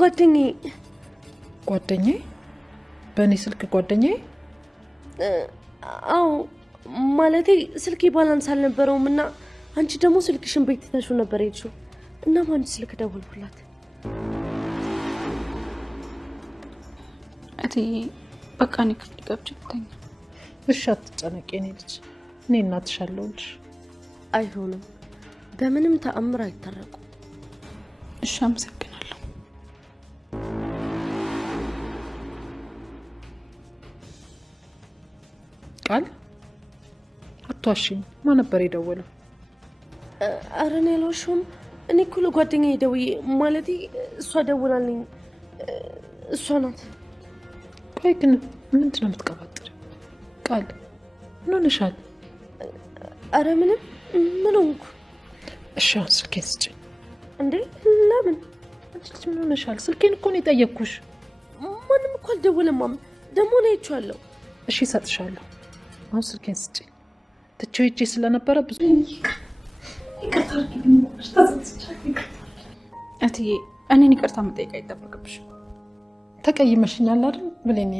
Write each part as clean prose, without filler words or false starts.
ጓደኛዬ በእኔ ስልክ ጓደኛዬ? አዎ ማለቴ ስልኬ ባላንስ አልነበረውም እና አንቺ ደግሞ ስልክሽን ቤት ትተሽው ነበር የሄድሽው እና በአንቺ ስልክ ደወልኩላት። እትዬ በቃ እኔ ክፍል ገብቼ ልተኛ። እሺ አትጨነቂ የኔ ልጅ፣ እኔ እናትሽ አለሁልሽ። አይሆንም፣ በምንም ተአምር አይታረቁም። እሺ አመሰግናለሁ። ቃል አትዋሽኝ፣ ማን ነበር የደወለው? ኧረ እኔ አልዋሸሁም። እኔ እኮ ለጓደኛዬ ደውዬ ማለቴ እሷ ደውላልኝ እሷ ናት። ቆይ ግን ምንድን ነው የምትቀባጥር? ቃል ምን ሆነሻል? ኧረ ምንም። ምን ሆንኩ? እሺ አሁን ስልኬን ስጭኝ። እንዴ ለምን? አንቺ ልጅ ምን ሆነሻል? ስልኬን እኮ ነው የጠየቅኩሽ። ማንም እኮ አልደወለም። ደግሞ ነው አይቼዋለሁ። እሺ እሰጥሻለሁ። አሁን ስልኬን ስጭኝ። ትቼው ሄጄ ስለነበረ ብዙ እትዬ እኔን ይቅርታ መጠየቅ አይጠበቅብሽም። ተቀይመሽኛል አይደል ብሌኔ?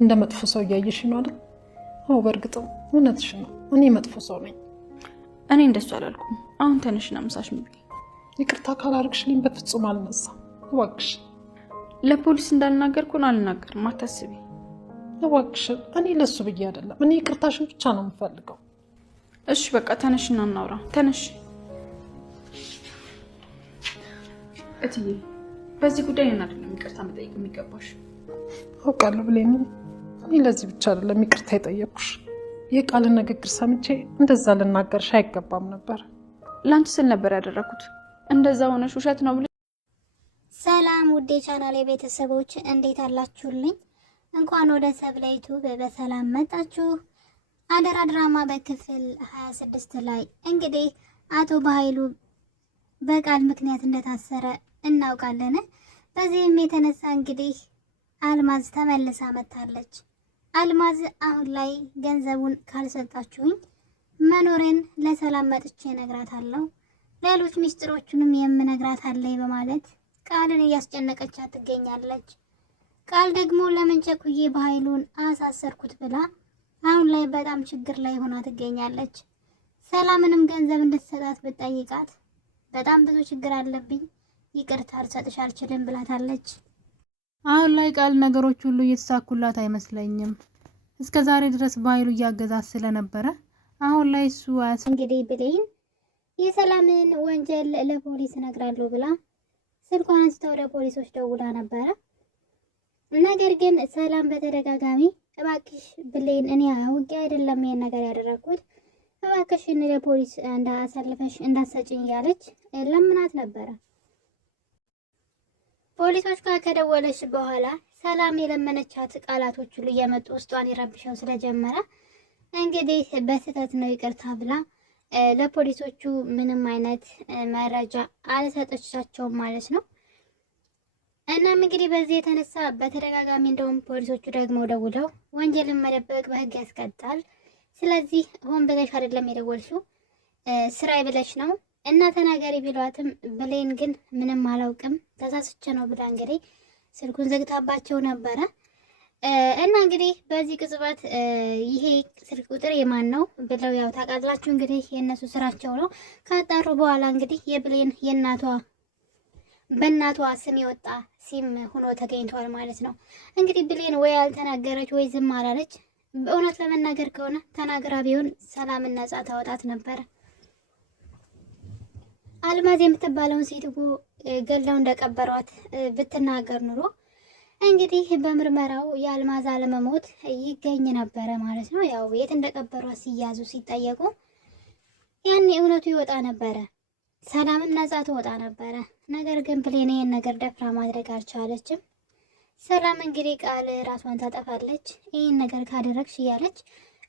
እንደ መጥፎ ሰው እያየሽ ነው አይደል? አዎ በእርግጥም እውነትሽ ነው። እኔ መጥፎ ሰው ነኝ። እኔ እንደሱ አላልኩም። አሁን ተነሽና ምሳሽ ምግቢ። ይቅርታ ካላደረግሽልኝ በፍጹም አልነሳም። እባክሽ ለፖሊስ እንዳልናገርኩን አልናገርም፣ አታስቢ። እባክሽን፣ እኔ ለሱ ብዬ አይደለም፣ እኔ ይቅርታሽን ብቻ ነው የምፈልገው። እሺ በቃ ተነሽና እናውራ። ተነሽ እትዬ። በዚህ ጉዳይ እኔን አይደለም ይቅርታ መጠየቅ የሚገባሽ። አውቃለሁ ብሌኒ፣ እኔ ለዚህ ብቻ አይደለም ይቅርታ የጠየኩሽ። የቃልን ንግግር ሰምቼ እንደዛ ልናገርሽ አይገባም ነበር። ላንቺ ስል ነበር ያደረኩት። እንደዛ ሆነሽ ውሸት ነው ብለሽ። ሰላም ውዴ ቻናሌ ቤተሰቦች እንዴት አላችሁልኝ? እንኳን ወደ ሰብለ ዩቲዩብ በሰላም መጣችሁ። አደራ ድራማ በክፍል 26 ላይ እንግዲህ አቶ በኃይሉ በቃል ምክንያት እንደታሰረ እናውቃለን። በዚህም የተነሳ እንግዲህ አልማዝ ተመልሳ መጥታለች። አልማዝ አሁን ላይ ገንዘቡን ካልሰጣችሁኝ መኖሬን ለሰላም መጥቼ እነግራታለሁ፣ ሌሎች ሚስጥሮቹንም የምነግራት አለኝ በማለት ቃልን እያስጨነቀቻት ትገኛለች። ቃል ደግሞ ለምን ቸኩዬ በኃይሉን አሳሰርኩት ብላ አሁን ላይ በጣም ችግር ላይ ሆና ትገኛለች። ሰላምንም ገንዘብ እንድትሰጣት ብትጠይቃት በጣም ብዙ ችግር አለብኝ፣ ይቅርታ ልሰጥሽ አልችልም ብላታለች። አሁን ላይ ቃል ነገሮች ሁሉ እየተሳኩላት አይመስለኝም። እስከ ዛሬ ድረስ በኃይሉ እያገዛት ስለነበረ አሁን ላይ እሱ እንግዲህ ብሌን የሰላምን ወንጀል ለፖሊስ እነግራለሁ ብላ ስልኳን አንስታ ወደ ፖሊሶች ደውላ ነበረ። ነገር ግን ሰላም በተደጋጋሚ እባክሽ ብሌን፣ እኔ አውቄ አይደለም ይሄን ነገር ያደረኩት፣ እባክሽ ለፖሊስ አሳልፈሽ እንዳትሰጭኝ እያለች ለምናት ነበረ። ፖሊሶች ጋር ከደወለች በኋላ ሰላም የለመነቻት ቃላቶች ሁሉ እየመጡ ውስጧን ይረብሸው ስለጀመረ እንግዲህ በስህተት ነው ይቅርታ ብላ ለፖሊሶቹ ምንም አይነት መረጃ አልሰጠቻቸውም ማለት ነው። እናም እንግዲህ በዚህ የተነሳ በተደጋጋሚ እንደውም ፖሊሶቹ ደግሞ ደውለው ወንጀልን መደበቅ በሕግ ያስቀጣል፣ ስለዚህ ሆን ብለሽ አይደለም የደወልሽው ስራዬ ብለሽ ነው እና ተናገሪ ቢሏትም ብሌን ግን ምንም አላውቅም ተሳስቼ ነው ብላ እንግዲህ ስልኩን ዘግታባቸው ነበረ። እና እንግዲህ በዚህ ቅጽበት ይሄ ስልክ ቁጥር የማን ነው ብለው ያው ታውቃላችሁ እንግዲህ የእነሱ ስራቸው ነው። ካጣሩ በኋላ እንግዲህ የብሌን የእናቷ በእናቷ ስም የወጣ ሲም ሆኖ ተገኝቷል ማለት ነው። እንግዲህ ብሌን ወይ አልተናገረች ወይ ዝም አላለች። በእውነት ለመናገር ከሆነ ተናግራ ቢሆን ሰላምን ነጻ ታወጣት ነበረ። አልማዝ የምትባለውን ሴትዮ ገለው እንደቀበሯት ብትናገር ኑሮ እንግዲህ በምርመራው የአልማዝ አለመሞት ይገኝ ነበረ ማለት ነው። ያው የት እንደቀበሯት ሲያዙ ሲጠየቁ ያኔ እውነቱ ይወጣ ነበረ፣ ሰላምም ነጻ ትወጣ ነበረ። ነገር ግን ብሌን ይህን ነገር ደፍራ ማድረግ አልቻለችም። ሰላም እንግዲህ ቃል ራሷን ታጠፋለች ይህን ነገር ካደረግሽ እያለች።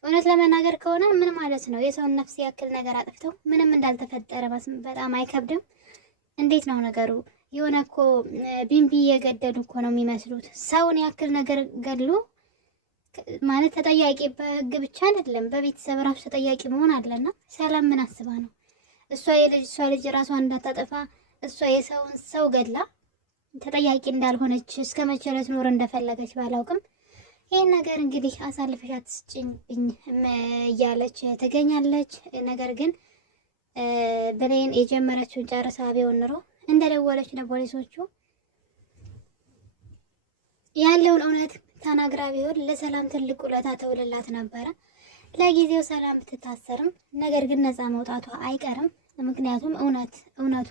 እውነት ለመናገር ከሆነ ምን ማለት ነው የሰውን ነፍስ ያክል ነገር አጥፍተው ምንም እንዳልተፈጠረ በጣም አይከብድም? እንዴት ነው ነገሩ? የሆነ እኮ ቢንቢ የገደሉ እኮ ነው የሚመስሉት። ሰውን ያክል ነገር ገድሎ ማለት ተጠያቂ በህግ ብቻ አይደለም በቤተሰብ ራሱ ተጠያቂ መሆን አለና ሰላም ምን አስባ ነው? እሷ ልጅ ራሷን እንዳታጠፋ እሷ የሰውን ሰው ገድላ ተጠያቂ እንዳልሆነች እስከ መቼ ልትኖር እንደፈለገች ባላውቅም ይህን ነገር እንግዲህ አሳልፈሽ አትስጭኝብኝ እያለች ትገኛለች። ነገር ግን ብሌን የጀመረችውን ጨርሳ ቢሆን ኑሮ እንደደወለች ለፖሊሶቹ ያለውን እውነት ተናግራ ቢሆን ለሰላም ትልቅ ውለታ ተውልላት ነበረ። ለጊዜው ሰላም ብትታሰርም ነገር ግን ነፃ መውጣቷ አይቀርም። ምክንያቱም እውነቱ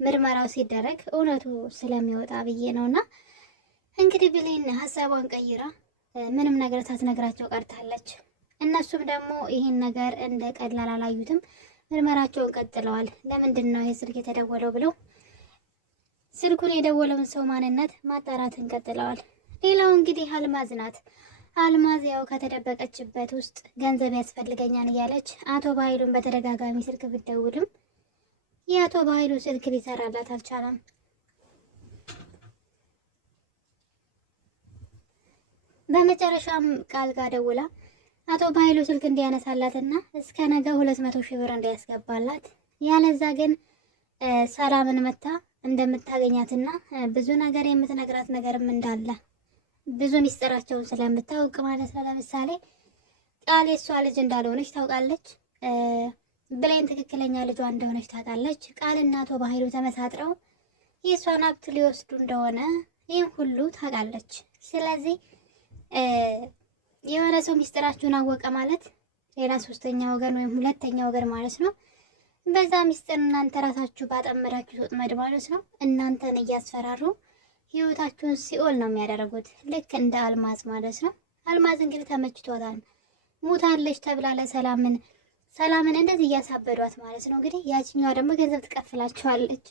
ምርመራው ሲደረግ እውነቱ ስለሚወጣ ብዬ ነውና እንግዲህ ብሌን ሀሳቧን ቀይራ ምንም ነገር ሳትነግራቸው ቀርታለች። እነሱም ደግሞ ይህን ነገር እንደ ቀላል አላዩትም። ምርመራቸውን ቀጥለዋል። ለምንድን ነው ይህ ስልክ የተደወለው ብለው ስልኩን የደወለውን ሰው ማንነት ማጣራትን ቀጥለዋል። ሌላው እንግዲህ አልማዝ ናት። አልማዝ ያው ከተደበቀችበት ውስጥ ገንዘብ ያስፈልገኛል እያለች አቶ በኃይሉን በተደጋጋሚ ስልክ ብትደውልም የአቶ በኃይሉ ስልክ ሊሰራላት አልቻለም። በመጨረሻም ቃል ጋር ደውላ አቶ በኃይሉ ስልክ እንዲያነሳላትና እስከ ነገ 200 ሺህ ብር እንዲያስገባላት ያለዛ ግን ሰላምን መታ እንደምታገኛትና ብዙ ነገር የምትነግራት ነገርም እንዳለ ብዙ ሚስጥራቸውን ስለምታውቅ ማለት ነው። ለምሳሌ ቃል የሷ ልጅ እንዳልሆነች ታውቃለች። ብሌን ትክክለኛ ልጇ እንደሆነች ታውቃለች። ቃልና አቶ በኃይሉ ተመሳጥረው የሷን ሀብት ሊወስዱ እንደሆነ ይህን ሁሉ ታውቃለች። ስለዚህ የሆነ ሰው ሚስጥራችሁን አወቀ ማለት ሌላ ሶስተኛ ወገን ወይም ሁለተኛ ወገን ማለት ነው። በዛ ሚስጥር እናንተ ራሳችሁ ባጠመዳችሁ ወጥመድ ማለት ነው እናንተን እያስፈራሩ ህይወታችሁን ሲኦል ነው የሚያደርጉት። ልክ እንደ አልማዝ ማለት ነው። አልማዝ እንግዲህ ተመችቷታል። ሙታለች ተብላ ሰላምን እንደዚህ እያሳበዷት ማለት ነው። እንግዲህ ያችኛዋ ደግሞ ገንዘብ ትቀፍላቸዋለች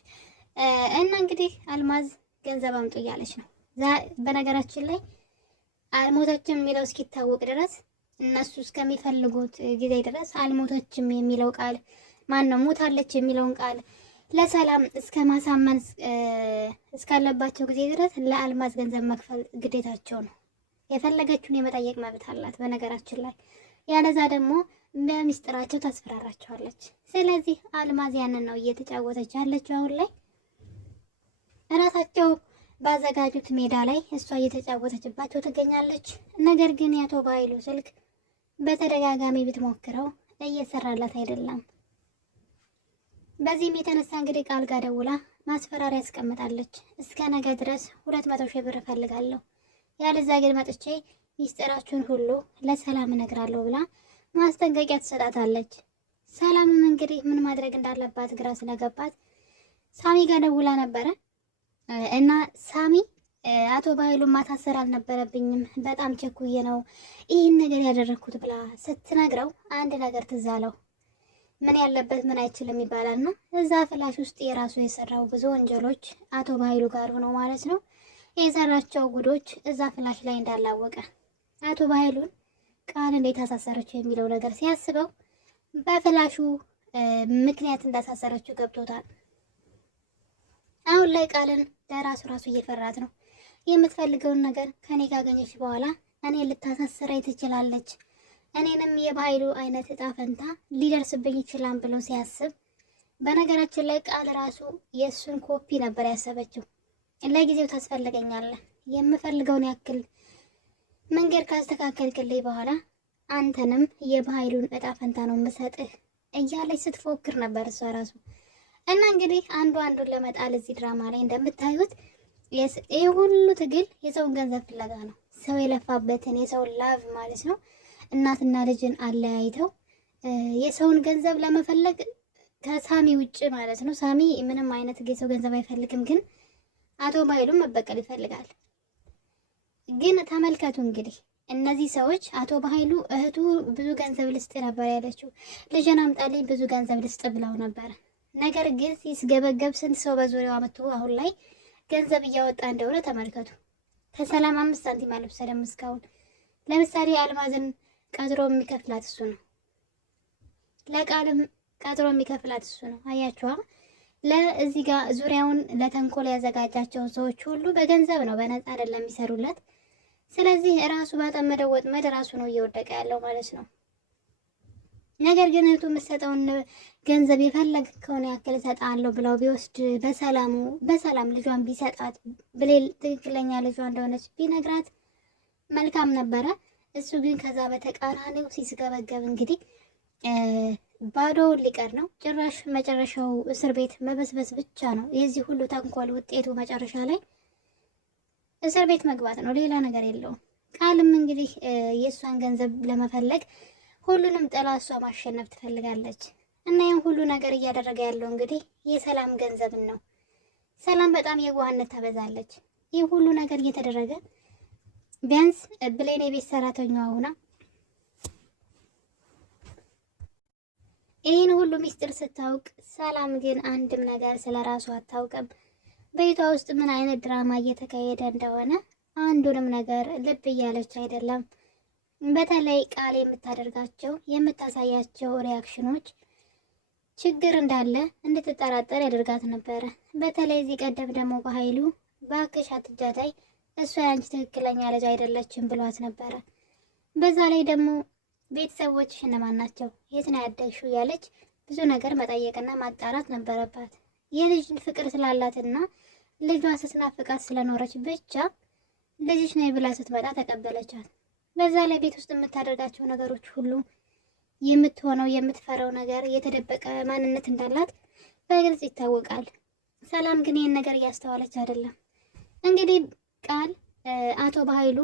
እና እንግዲህ አልማዝ ገንዘብ አምጡ እያለች ነው። በነገራችን ላይ አልሞተችም የሚለው እስኪታወቅ ድረስ እነሱ እስከሚፈልጉት ጊዜ ድረስ አልሞተችም የሚለው ቃል ማን ነው ሙታለች የሚለውን ቃል ለሰላም እስከ ማሳመን እስካለባቸው ጊዜ ድረስ ለአልማዝ ገንዘብ መክፈል ግዴታቸው ነው። የፈለገችውን የመጠየቅ መብት አላት በነገራችን ላይ። ያለዛ ደግሞ በሚስጥራቸው ታስፈራራቸዋለች። ስለዚህ አልማዝ ያንን ነው እየተጫወተች ያለችው አሁን ላይ እራሳቸው ባዘጋጁት ሜዳ ላይ እሷ እየተጫወተችባቸው ትገኛለች። ነገር ግን የአቶ በኃይሉ ስልክ በተደጋጋሚ ብትሞክረው እየሰራላት አይደለም። በዚህም የተነሳ እንግዲህ ቃል ጋር ደውላ ማስፈራሪያ ያስቀምጣለች። እስከ ነገ ድረስ 200 ሺህ ብር እፈልጋለሁ፣ ያለዛ ግን መጥቼ ሚስጥራችሁን ሁሉ ለሰላም እነግራለሁ ብላ ማስጠንቀቂያ ትሰጣታለች። ሰላምም እንግዲህ ምን ማድረግ እንዳለባት ግራ ስለገባት ሳሚ ጋር ደውላ ነበረ እና ሳሚ አቶ በኃይሉ ማታሰር አልነበረብኝም፣ በጣም ቸኩዬ ነው ይህን ነገር ያደረግኩት ብላ ስትነግረው አንድ ነገር ትዝ አለው። ምን ያለበት ምን አይችልም ይባላልና እዛ ፍላሽ ውስጥ የራሱ የሰራው ብዙ ወንጀሎች አቶ በኃይሉ ጋር ሆኖ ማለት ነው የሰራቸው ጉዶች እዛ ፍላሽ ላይ እንዳላወቀ አቶ በኃይሉን ቃል እንዴት አሳሰረችው የሚለው ነገር ሲያስበው በፍላሹ ምክንያት እንዳሳሰረችው ገብቶታል። አሁን ላይ ቃልን ለራሱ እየፈራት ነው። የምትፈልገውን ነገር ከኔ ካገኘች በኋላ እኔ ልታሳስረኝ ትችላለች፣ እኔንም የበኃይሉ አይነት እጣ ፈንታ ሊደርስብኝ ይችላል ብሎ ሲያስብ፣ በነገራችን ላይ ቃል ራሱ የእሱን ኮፒ ነበር ያሰበችው። ለጊዜው ታስፈልገኛለህ፣ የምፈልገውን ያክል መንገድ ካስተካከልክልኝ በኋላ አንተንም የበኃይሉን እጣ ፈንታ ነው የምሰጥህ እያለች ስትፎክር ነበር እሷ ራሱ። እና እንግዲህ አንዱን ለመጣል እዚህ ድራማ ላይ እንደምታዩት ይህ ሁሉ ትግል የሰውን ገንዘብ ፍለጋ ነው። ሰው የለፋበትን የሰውን ላቭ ማለት ነው እናትና ልጅን አለያይተው የሰውን ገንዘብ ለመፈለግ ከሳሚ ውጭ ማለት ነው። ሳሚ ምንም አይነት የሰው ገንዘብ አይፈልግም፣ ግን አቶ በኃይሉን መበቀል ይፈልጋል። ግን ተመልከቱ እንግዲህ እነዚህ ሰዎች አቶ በኃይሉ እህቱ ብዙ ገንዘብ ልስጥ ነበር ያለችው፣ ልጅን አምጣልኝ ብዙ ገንዘብ ልስጥ ብለው ነበር። ነገር ግን ሲስገበገብ ስንት ሰው በዙሪያው አመጡ። አሁን ላይ ገንዘብ እያወጣ እንደሆነ ተመልከቱ። ከሰላም 5 ሳንቲም አልወሰደም እስካሁን። ለምሳሌ አልማዝን ቀጥሮ የሚከፍላት እሱ ነው፣ ለቃልም ቀጥሮ የሚከፍላት እሱ ነው። አያችኋ? ለዚህ ጋር ዙሪያውን ለተንኮል ያዘጋጃቸው ሰዎች ሁሉ በገንዘብ ነው፣ በነፃ አይደለም የሚሰሩለት። ስለዚህ ራሱ ባጠመደው ወጥመድ ራሱ ነው እየወደቀ ያለው ማለት ነው። ነገር ግን እህቱ የምትሰጠውን ገንዘብ የፈለግከውን ያክል እሰጥሃለሁ ብለው ቢወስድ በሰላም ልጇን ቢሰጣት ብሌን ትክክለኛ ልጇ እንደሆነች ቢነግራት መልካም ነበረ። እሱ ግን ከዛ በተቃራኒው ሲስገበገብ እንግዲህ ባዶውን ሊቀር ነው። ጭራሽ መጨረሻው እስር ቤት መበስበስ ብቻ ነው። የዚህ ሁሉ ተንኮል ውጤቱ መጨረሻ ላይ እስር ቤት መግባት ነው። ሌላ ነገር የለውም። ቃልም እንግዲህ የእሷን ገንዘብ ለመፈለግ ሁሉንም ጥላ እሷ ማሸነፍ ትፈልጋለች እና ይህን ሁሉ ነገር እያደረገ ያለው እንግዲህ የሰላም ገንዘብን ነው። ሰላም በጣም የዋህነት ታበዛለች። ይህ ሁሉ ነገር እየተደረገ ቢያንስ ብሌን የቤት ሰራተኛዋ ሆና ይህን ሁሉ ሚስጥር ስታውቅ፣ ሰላም ግን አንድም ነገር ስለ ራሷ አታውቅም። ቤቷ ውስጥ ምን አይነት ድራማ እየተካሄደ እንደሆነ አንዱንም ነገር ልብ እያለች አይደለም። በተለይ ቃል የምታደርጋቸው የምታሳያቸው ሪያክሽኖች ችግር እንዳለ እንድትጠራጠር ያደርጋት ነበረ። በተለይ እዚህ ቀደም ደግሞ በኃይሉ በአክሽ አትጃታይ፣ እሷ ያንቺ ትክክለኛ ልጅ አይደለችም ብሏት ነበረ። በዛ ላይ ደግሞ ቤተሰቦችሽ እነማን ናቸው? የት ነው ያደግሽው? እያለች ብዙ ነገር መጠየቅና ማጣራት ነበረባት። የልጅ ፍቅር ስላላትና ልጇ ስትናፍቃት ስለኖረች ብቻ ልጅሽ ነይ ብላ ስትመጣ ተቀበለቻት። በዛ ላይ ቤት ውስጥ የምታደርጋቸው ነገሮች ሁሉ የምትሆነው የምትፈራው ነገር የተደበቀ ማንነት እንዳላት በግልጽ ይታወቃል። ሰላም ግን ይህን ነገር እያስተዋለች አይደለም። እንግዲህ ቃል አቶ በኃይሉ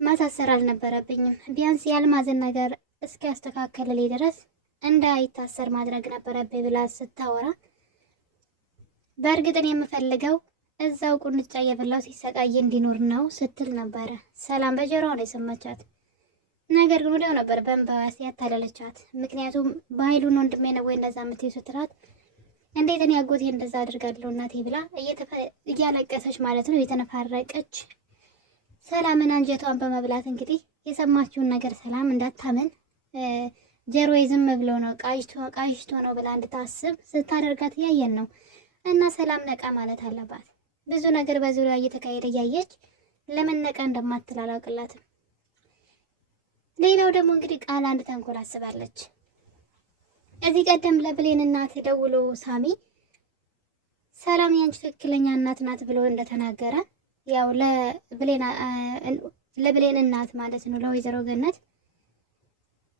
ማሳሰር አልነበረብኝም፣ ቢያንስ ያልማዝን ነገር እስኪያስተካከልልኝ ድረስ እንዳይታሰር ማድረግ ነበረብኝ ብላ ስታወራ፣ በእርግጥን የምፈልገው እዛው ቁንጫ እየበላው ሲሰቃይ እንዲኖር ነው ስትል ነበረ። ሰላም በጆሮዋ ነው የሰማቻት። ነገር ግን ወዲያው ነበር በእንባዋ ያታለለቻት። ምክንያቱም በኃይሉን ወንድሜ ነው ወይ እንደዛ የምትይው ስትላት፣ እንዴት እኔ አጎቴ እንደዛ አድርጋለሁ እናቴ ብላ እያለቀሰች ማለት ነው የተነፋረቀች ሰላምን አንጀቷን በመብላት እንግዲህ የሰማችውን ነገር ሰላም እንዳታመን ጀሮዬ ዝም ብሎ ነው ቃዥቶ ነው ብላ እንድታስብ ስታደርጋት እያየን ነው። እና ሰላም ነቃ ማለት አለባት። ብዙ ነገር በዙሪያ እየተካሄደ እያየች ለምን ነቃ እንደማትል አላውቅላትም። ሌላው ደግሞ እንግዲህ ቃል አንድ ተንኮል አስባለች። እዚህ ቀደም ለብሌን እናት ደውሎ ሳሚ ሰላም ያንቺ ትክክለኛ እናት ናት ብሎ እንደተናገረ ያው ለብሌን እናት ማለት ነው ለወይዘሮ ገነት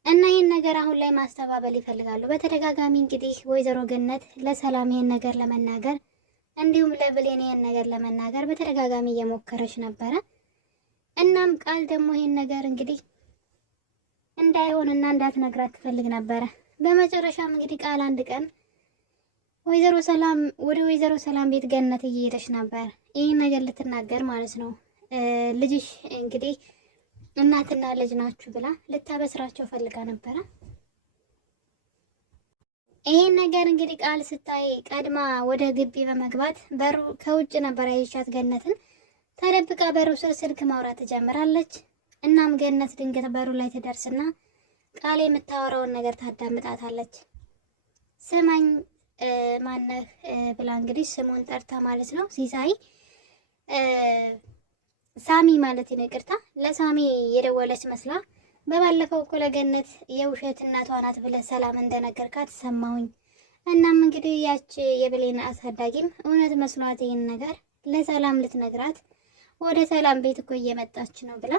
እና ይህን ነገር አሁን ላይ ማስተባበል ይፈልጋሉ። በተደጋጋሚ እንግዲህ ወይዘሮ ገነት ለሰላም ይህን ነገር ለመናገር እንዲሁም ለብሌን ይህን ነገር ለመናገር በተደጋጋሚ እየሞከረች ነበረ። እናም ቃል ደግሞ ይህን ነገር እንግዲህ እንዳይሆንና እንዳትነግራት ትፈልግ ነበረ። በመጨረሻም እንግዲህ ቃል አንድ ቀን ወደ ወይዘሮ ሰላም ቤት ገነት እየሄደች ነበር። ይህን ነገር ልትናገር ማለት ነው። ልጅሽ እንግዲህ እናትና ልጅ ናችሁ ብላ ልታበስራቸው ፈልጋ ነበረ። ይህን ነገር እንግዲህ ቃል ስታይ ቀድማ ወደ ግቢ በመግባት በሩ ከውጭ ነበር ያየቻት ገነትን። ተደብቃ በሩ ስር ስልክ ማውራት ትጀምራለች። እናም ገነት ድንገት በሩ ላይ ትደርስና ቃል የምታወራውን ነገር ታዳምጣታለች። ስማኝ ማነህ ብላ እንግዲህ ስሙን ጠርታ ማለት ነው ሲሳይ ሳሚ ማለት ነው ይቅርታ፣ ለሳሚ የደወለች መስላ በባለፈው እኮ ለገነት የውሸት እናቷ ናት ብለህ ሰላም እንደነገርካት ሰማሁኝ። እናም እንግዲህ ያች የብሌን አሳዳጊም እውነት መስሏት ይህን ነገር ለሰላም ልትነግራት ወደ ሰላም ቤት እኮ እየመጣች ነው ብላ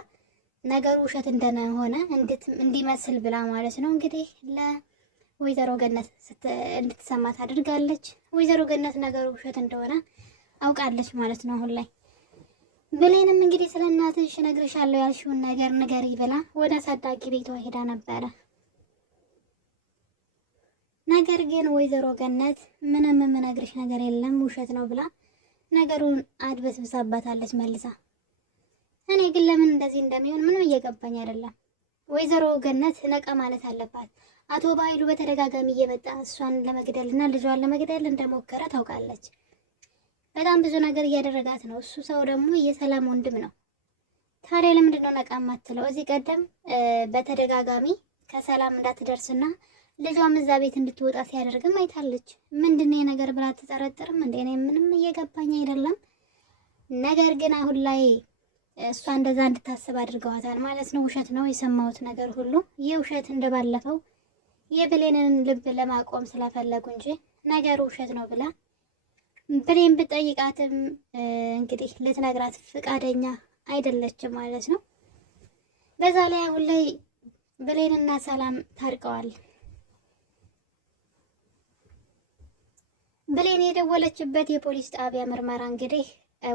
ነገሩ ውሸት እንደሆነ እንዲመስል ብላ ማለት ነው እንግዲህ ለወይዘሮ ገነት እንድትሰማት አድርጋለች። ወይዘሮ ገነት ነገሩ ውሸት እንደሆነ አውቃለች ማለት ነው አሁን ላይ። ብሌንም እንግዲህ ስለ እናትሽ እነግርሻለሁ ያልሽውን ነገር ንገሪ ብላ ወደ አሳዳጊ ቤቷ ሄዳ ነበረ። ነገር ግን ወይዘሮ ገነት ምንም የምነግርሽ ነገር የለም ውሸት ነው ብላ ነገሩን አድበስብሳባታለች መልሳ። እኔ ግን ለምን እንደዚህ እንደሚሆን ምንም እየገባኝ አይደለም። ወይዘሮ ገነት ነቃ ማለት አለባት። አቶ በኃይሉ በተደጋጋሚ እየመጣ እሷን ለመግደልና ልጇን ለመግደል እንደሞከረ ታውቃለች። በጣም ብዙ ነገር እያደረጋት ነው። እሱ ሰው ደግሞ የሰላም ወንድም ነው። ታዲያ ለምንድን ነው ነቃ ማትለው? እዚህ ቀደም በተደጋጋሚ ከሰላም እንዳትደርስና ልጇም እዛ ቤት እንድትወጣ ሲያደርግም አይታለች። ምንድነው ነገር ብላ ትጠረጥርም እንዴ? እኔ ምንም እየገባኝ አይደለም። ነገር ግን አሁን ላይ እሷ እንደዛ እንድታስብ አድርገዋታል ማለት ነው። ውሸት ነው የሰማሁት ነገር ሁሉ ይህ ውሸት እንደባለፈው የብሌንን ልብ ለማቆም ስለፈለጉ እንጂ ነገሩ ውሸት ነው ብላ ብሌን ብጠይቃትም እንግዲህ ልትነግራት ፍቃደኛ አይደለችም ማለት ነው። በዛ ላይ አሁን ላይ ብሌንና ሰላም ታርቀዋል። ብሌን የደወለችበት የፖሊስ ጣቢያ ምርመራ እንግዲህ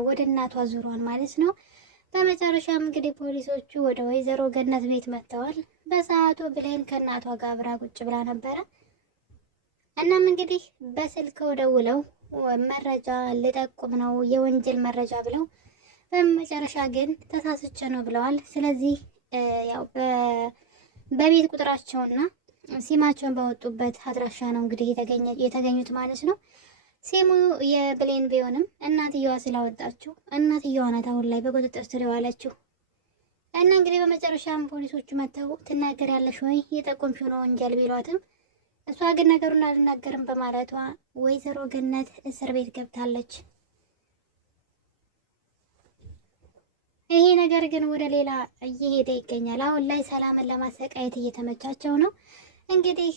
ወደ እናቷ ዙሯል ማለት ነው። በመጨረሻም እንግዲህ ፖሊሶቹ ወደ ወይዘሮ ገነት ቤት መጥተዋል። በሰዓቱ ብሌን ከእናቷ ጋር አብራ ቁጭ ብላ ነበረ። እናም እንግዲህ በስልክ ደውለው መረጃ ልጠቁም ነው የወንጀል መረጃ ብለው በመጨረሻ ግን ተሳስቼ ነው ብለዋል። ስለዚህ ያው በቤት ቁጥራቸውና ሲማቸውን ባወጡበት አድራሻ ነው እንግዲህ የተገኙት ማለት ነው። ሲሙ የብሌን ቢሆንም እናትየዋ ስላወጣችው እናትየዋ ናት አሁን ላይ በቁጥጥር ስር የዋለችው። እና እንግዲህ በመጨረሻም ፖሊሶቹ መጥተው ትናገሪያለሽ ወይ የጠቆምሽው ነው ወንጀል ቢሏትም እሷ ግን ነገሩን አልናገርም በማለቷ ወይዘሮ ገነት እስር ቤት ገብታለች። ይሄ ነገር ግን ወደ ሌላ እየሄደ ይገኛል። አሁን ላይ ሰላምን ለማሰቃየት እየተመቻቸው ነው። እንግዲህ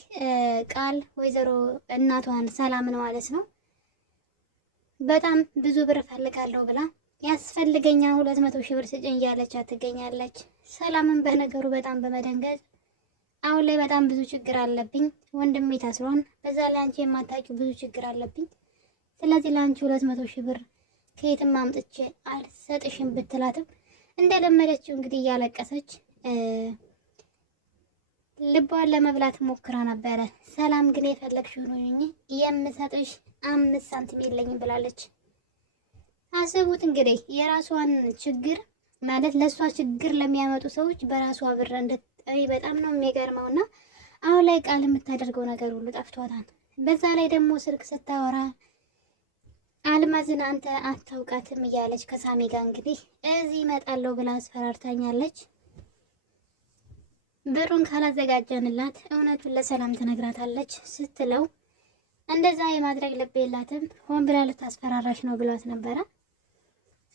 ቃል ወይዘሮ እናቷን ሰላምን ማለት ነው በጣም ብዙ ብር እፈልጋለሁ ብላ ያስፈልገኛ 200 ሺህ ብር ስጭኝ እያለቻት ትገኛለች። ሰላምን በነገሩ በጣም በመደንገጥ አሁን ላይ በጣም ብዙ ችግር አለብኝ፣ ወንድሜ ታስሯን፣ በዛ ላይ አንቺ የማታውቂው ብዙ ችግር አለብኝ። ስለዚህ ለአንቺ 200 ሺህ ብር ከየትም አምጥቼ አልሰጥሽም ብትላትም እንደለመደችው እንግዲህ እያለቀሰች ልቧን ለመብላት ሞክራ ነበረ። ሰላም ግን የፈለግሽውን ሁኚ የምሰጥሽ 5 ሳንቲም የለኝም ብላለች። አስቡት እንግዲህ የራሷን ችግር ማለት ለእሷ ችግር ለሚያመጡ ሰዎች በራሷ ብር በጣም ነው የሚገርመው። እና አሁን ላይ ቃል የምታደርገው ነገር ሁሉ ጠፍቷታል። በዛ ላይ ደግሞ ስልክ ስታወራ አልማዝን አንተ አታውቃትም እያለች ከሳሚ ጋር እንግዲህ እዚህ እመጣለሁ ብላ አስፈራርታኛለች። ብሩን ካላዘጋጀንላት እውነቱን ለሰላም ትነግራታለች ስትለው እንደዛ የማድረግ ልብ የላትም ሆን ብላ ልታስፈራራሽ ነው ብሏት ነበረ።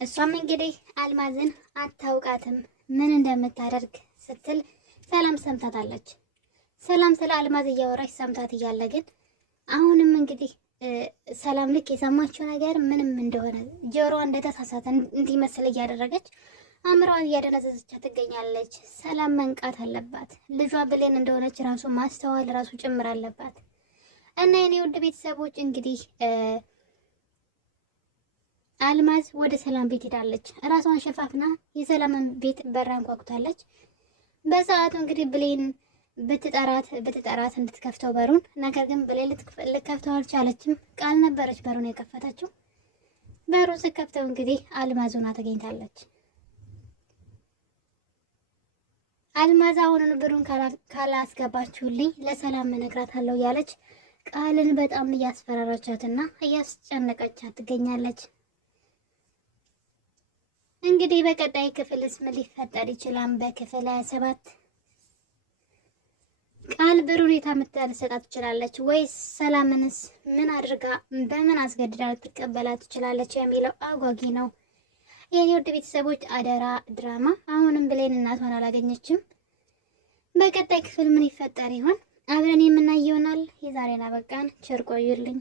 እሷም እንግዲህ አልማዝን አታውቃትም ምን እንደምታደርግ ስትል ሰላም ሰምታታለች። ሰላም ስለ አልማዝ እያወራች ሰምታት እያለ ግን አሁንም እንግዲህ ሰላም ልክ የሰማችው ነገር ምንም እንደሆነ ጆሮዋ እንደተሳሳተ እንዲመስል እያደረገች አእምሮዋን እያደነዘዘቻት ትገኛለች። ሰላም መንቃት አለባት። ልጇ ብሌን እንደሆነች ራሱ ማስተዋል ራሱ ጭምር አለባት። እና የኔ ውድ ቤተሰቦች እንግዲህ አልማዝ ወደ ሰላም ቤት ሄዳለች። ራሷን ሸፋፍና የሰላምን ቤት በር አንኳኩታለች። በሰዓቱ እንግዲህ ብሌን ብትጠራት እንድትከፍተው በሩን፣ ነገር ግን ብሌን ልትከፍተው አልቻለችም። ቃል ነበረች በሩን የከፈተችው። በሩን ስትከፍተው እንግዲህ አልማዝ ሆና ተገኝታለች። አልማዝ አሁኑን ብሩን ካላስገባችሁልኝ ለሰላም እነግራታለሁ እያለች ቃልን በጣም እያስፈራራቻትና እያስጨነቀቻት ትገኛለች። እንግዲህ በቀጣይ ክፍልስ ምን ሊፈጠር ይችላል? በክፍል 27 ቃል ብሩን ልትሰጣት ትችላለች ወይስ ሰላምንስ ምን አድርጋ በምን አስገድዳ ልትቀበላት ትችላለች የሚለው አጓጊ ነው። የኔ ውድ ቤተሰቦች አደራ ድራማ አሁንም ብሌን እናቷን አላገኘችም። በቀጣይ ክፍል ምን ይፈጠር ይሆን? አብረን የምናየው ይሆናል። የዛሬን አበቃን። ቸር ቆዩልኝ።